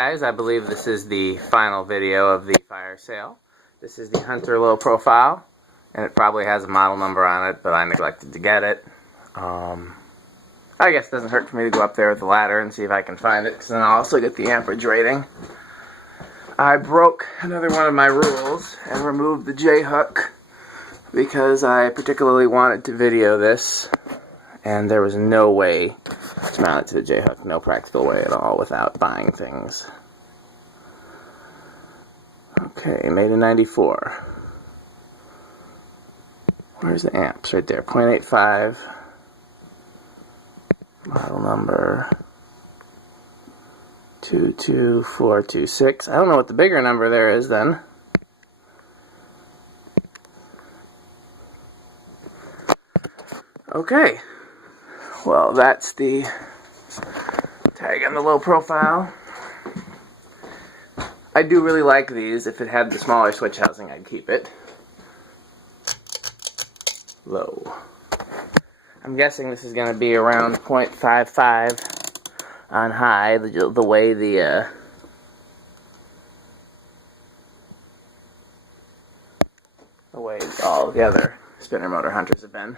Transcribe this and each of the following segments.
Guys, I believe this is the final video of the fire sale. This is the Hunter low profile, and it probably has a model number on it, but I neglected to get it. I guess it doesn't hurt for me to go up there with the ladder and see if I can find it, because then I'll also get the amperage rating. I broke another one of my rules and removed the J-hook because I particularly wanted to video this, and there was no way to mount it to the J-hook, no practical way at all without buying things. Okay, made in 94. Where's the amps? Right there, 0.85. Model number 22426. I don't know what the bigger number there is then. Okay, well that's the tag on the low profile. I do really like these. If it had the smaller switch housing, I'd keep it. Low. I'm guessing this is going to be around 0.55 on high, the way all the other spinner motor Hunters have been.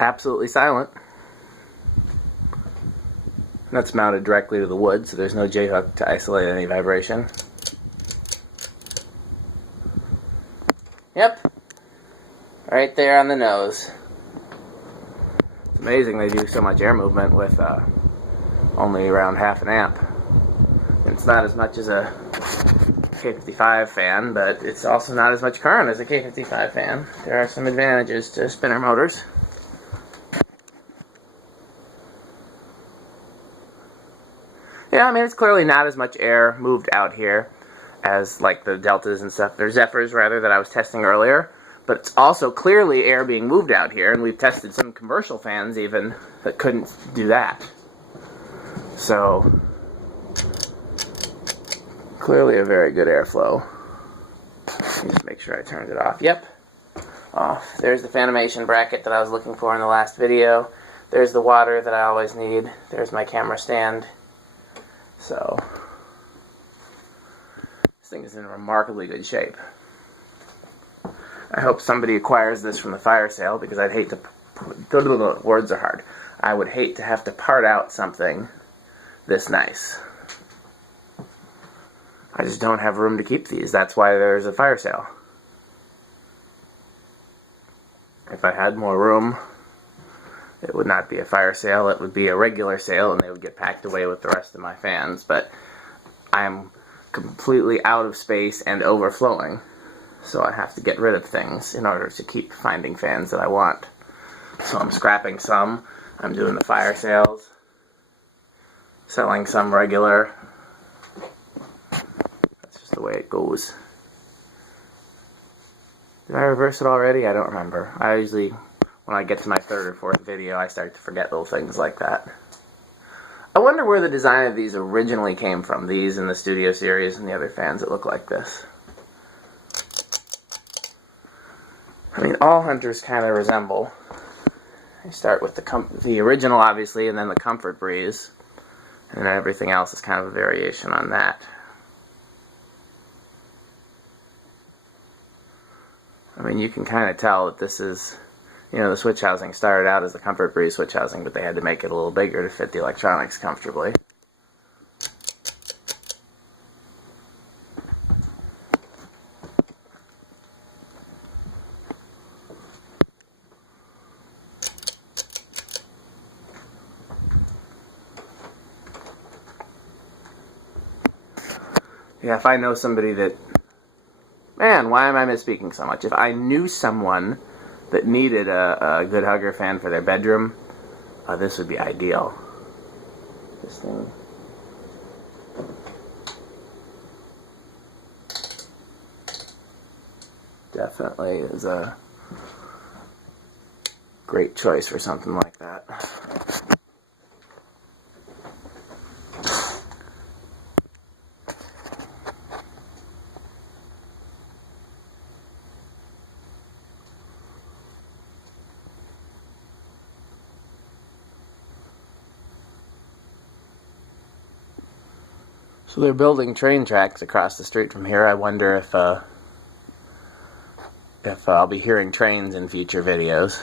Absolutely silent. That's mounted directly to the wood, so there's no J-hook to isolate any vibration. Yep, right there on the nose. It's amazing they do so much air movement with only around half an amp. It's not as much as a K55 fan, but it's also not as much current as a K55 fan. There are some advantages to spinner motors. Yeah, I mean, it's clearly not as much air moved out here as like the Deltas and stuff, or Zephyrs rather, that I was testing earlier. But it's also clearly air being moved out here, and we've tested some commercial fans even that couldn't do that. So, clearly a very good airflow. Let me just make sure I turned it off. Yep, off. There's the fanimation bracket that I was looking for in the last video. There's the water that I always need. There's my camera stand. So, this thing is in remarkably good shape. I hope somebody acquires this from the fire sale, because I'd hate to words are hard. I would hate to have to part out something this nice. I just don't have room to keep these. That's why there's a fire sale. If I had more room, it would not be a fire sale, it would be a regular sale, and they would get packed away with the rest of my fans. But I am completely out of space and overflowing, so I have to get rid of things in order to keep finding fans that I want. So I'm scrapping some, I'm doing the fire sales, selling some regular. That's just the way it goes. Did I reverse it already? I don't remember. I usually, when I get to my third or fourth video, I start to forget little things like that. I wonder where the design of these originally came from, these and the Studio Series and the other fans that look like this. I mean, all Hunters kind of resemble. You start with the original, obviously, and then the Comfort Breeze, and then everything else is kind of a variation on that. I mean, you can kind of tell that this is, you know, the switch housing started out as the Comfort Breeze switch housing, but they had to make it a little bigger to fit the electronics comfortably. Yeah, if I know somebody that... Man, why am I misspeaking so much? If I knew someone that needed a good hugger fan for their bedroom, this would be ideal. This thing. Definitely is a great choice for something like that. So they're building train tracks across the street from here. I wonder if I'll be hearing trains in future videos.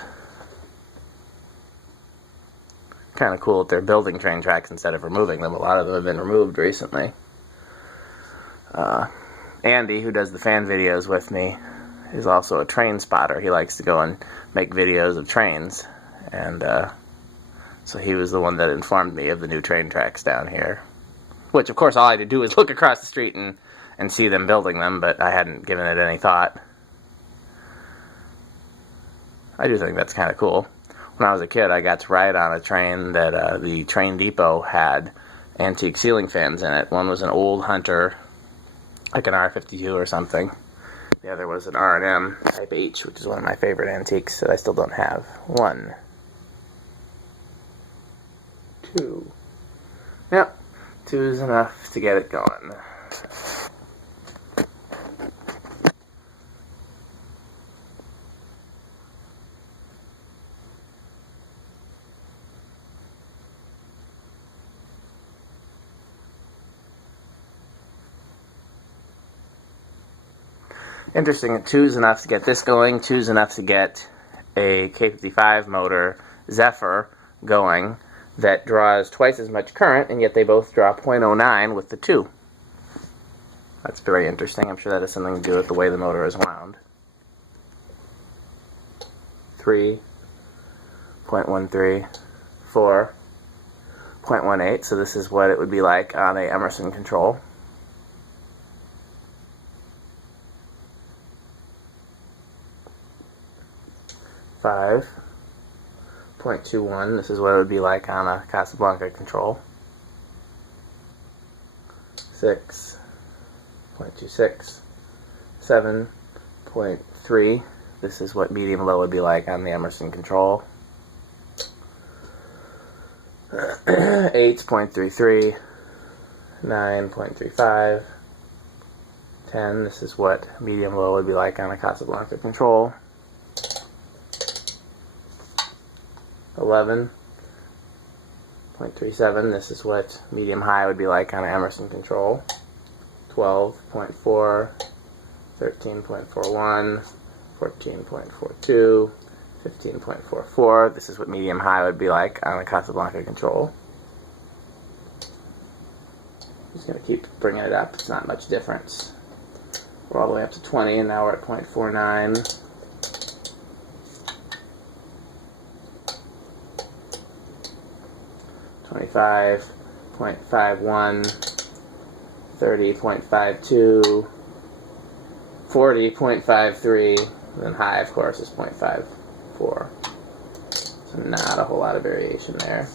Kind of cool that they're building train tracks instead of removing them. A lot of them have been removed recently. Andy, who does the fan videos with me, is also a train spotter. He likes to go and make videos of trains, and so he was the one that informed me of the new train tracks down here. Which, of course, all I had to do was look across the street and see them building them, but I hadn't given it any thought. I do think that's kind of cool. When I was a kid, I got to ride on a train that the train depot had antique ceiling fans in it. One was an old Hunter, like an R52 or something. The other was an R&M Type H, which is one of my favorite antiques that I still don't have. 1, 2. Yep, 2 is enough to get it going. Interesting, 2 is enough to get this going, 2 is enough to get a K55 motor Zephyr going that draws twice as much current, and yet they both draw 0.09 with the 2. That's very interesting. I'm sure that has something to do with the way the motor is wound. 3, 0.13, 4, 0.18, so this is what it would be like on a Emerson control. 5.21, this is what it would be like on a Casablanca control. 6.26, 7.3, this is what medium-low would be like on the Emerson control. 8.33, 9.35, 10, this is what medium-low would be like on a Casablanca control. 11.37, this is what medium-high would be like on an Emerson control. 12.4, 13.41, 14.42, 15.44, this is what medium-high would be like on a Casablanca control. I'm just going to keep bringing it up, it's not much difference. We're all the way up to 20, and now we're at 0.49. 25.51, 30.52, 40.53, then high, of course, is 0.54. So not a whole lot of variation there.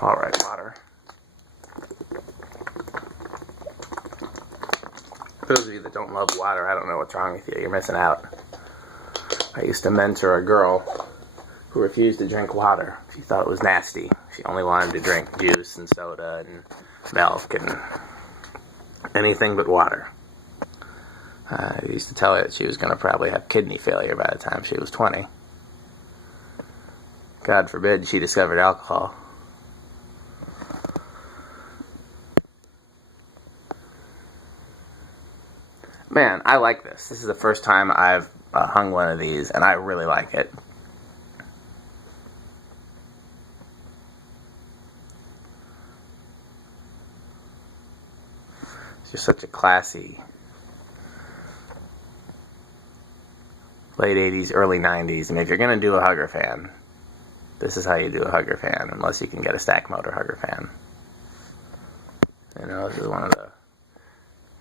All right, water. For those of you that don't love water, I don't know what's wrong with you. You're missing out. I used to mentor a girl who refused to drink water. She thought it was nasty. She only wanted to drink juice and soda and milk and anything but water. I used to tell her that she was going to probably have kidney failure by the time she was 20. God forbid she discovered alcohol. Man, I like this. This is the first time I've hung one of these, and I really like it. It's just such a classy late 80s, early 90s. I mean, if you're going to do a hugger fan, this is how you do a hugger fan, unless you can get a stack motor hugger fan. You know, this is one of the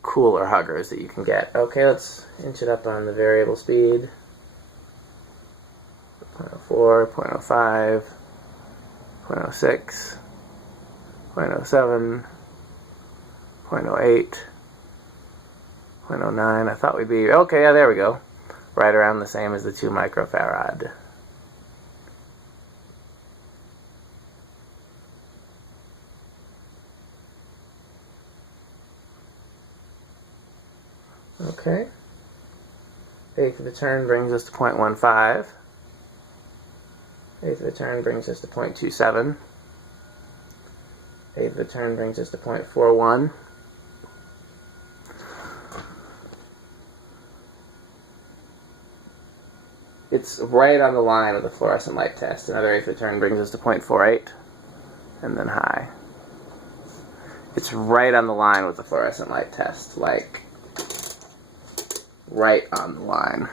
cooler huggers that you can get. Okay, let's inch it up on the variable speed. 0.04, 0.05, 0.06, 0.07, 0.08, 0.09. I thought we'd be, okay, yeah, there we go. Right around the same as the 2 microfarad. Okay. Eighth of a turn brings us to 0.15. Eighth of a turn brings us to 0.27. Eighth of a turn brings us to 0.41. It's right on the line with the fluorescent light test. Another eighth of a turn brings us to 0.48, and then high. It's right on the line with the fluorescent light test, like right on the line.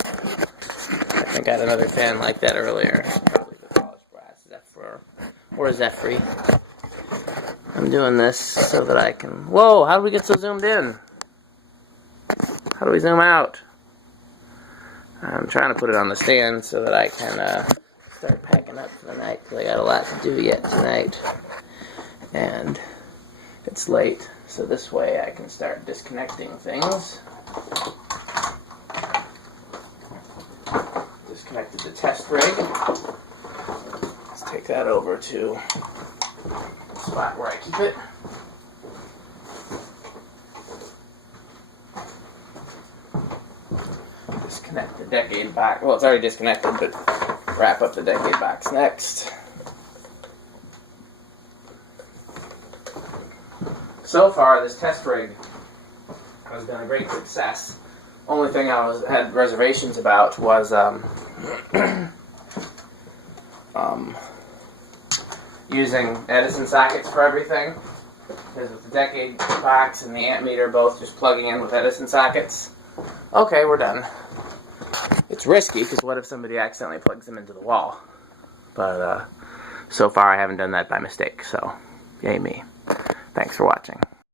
I think I had another fan like that earlier. Probably the polished brass Zephyr or Zephyr. I'm doing this so that I can. Whoa! How do we get so zoomed in? How do we zoom out? I'm trying to put it on the stand so that I can start packing up for the night, because I got a lot to do yet tonight. And it's late, so this way I can start disconnecting things. Disconnected the test rig. Let's take that over to the spot where I keep it. Disconnect the decade box. Well, it's already disconnected, but wrap up the decade box next. So far, this test rig has been a great success. Only thing I had reservations about was using Edison sockets for everything. Because with the decade box and the amp meter both just plugging in with Edison sockets. Okay, we're done. It's risky, because what if somebody accidentally plugs them into the wall? But so far I haven't done that by mistake, so yay me. Thanks for watching.